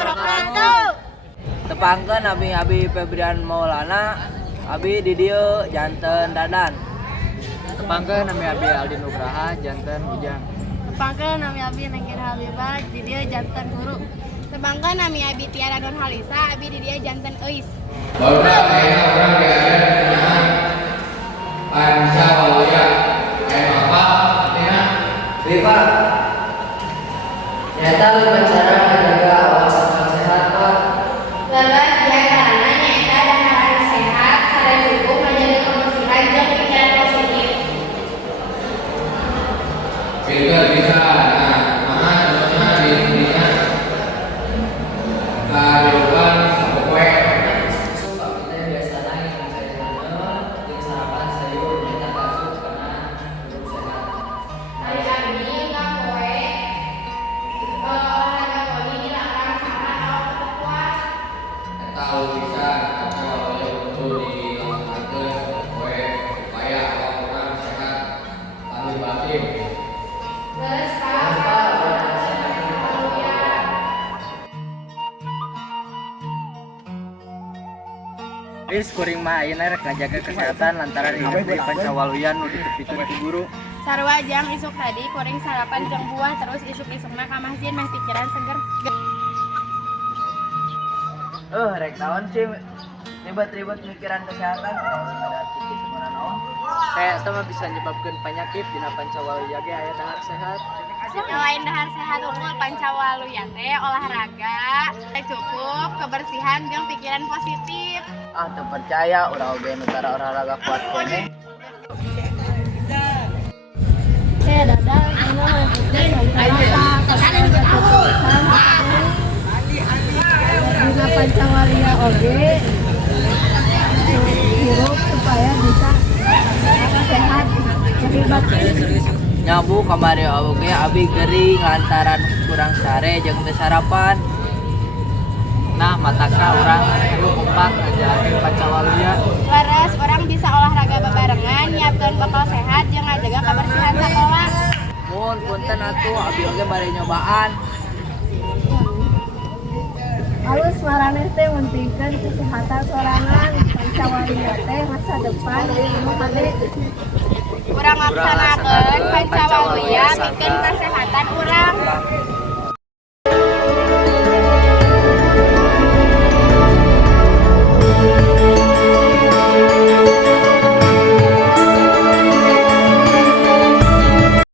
wabarakatuh. Tepangkeun abi Febrian Maulana, abi di dieu janten Dadan. Tepangkeun nami abi Aldi Nugraha, janten Ujang. Tepangkeun nami abi Nengkir Habibah, di dieu janten Huru. Tepangkeun nami abi Tiara Nurhalisa, abi di dieu janten Euis. Barudak ayeuna urang diajar Pancawalya. Aya apa? Artinya Pak. Nyata lima cara menjaga awasan sehat, Pak. Leres diantaranya nyata daharan sehat, sare cukup menjaga kebersihan jeung pikiran positif. filter bisa. Nah, mana contohnya di dunia kehidupan sampai Hari abdi nggak poe, olahraga poli dilarang sama kalau kuat. tahu bisa atau untuk dilaksanakan supaya orang sehat lahir batin. Leres Pak. Is kuring mah ayeuna rek ngajaga kesehatan lantaran hidup di pancawaluyan nu ditepikeun ku guru. Sarua jang isuk tadi kuring sarapan jeung buah terus isuk-isukna ka masjid mah pikiran seger. Rek naon sih ribet-ribet mikiran kesehatan. Ada titik semana naon. Teh eta mah bisa nyebabkeun penyakit dina pancawaluya ge aya dahar sehat. Selain dahar sehat unggul pancawaluya teh olahraga, cukup, kebersihan jeung pikiran positif. Teu percaya urang oge nu tara olahraga kuat keneh. Dadang Dina pancawalia oge hirup supaya bisa sehat hebat. Nyabu kamari oge abi gering lantaran kurang sare jeung teu sarapan. Nah, mataka urang anu kompak ngajalakeun pancawaluya. Leres orang bisa olahraga bebarengan, nyiapkeun bekal sehat jeung ngajaga kebersihan sakola. Mun punten atuh abi oge bari nyobaan. Halus maraneh teh mentingkeun kesehatan sorangan, pancawalia teh masa depan ilmu hade. Urang laksanakeun pancawalia pikeun kesehatan urang.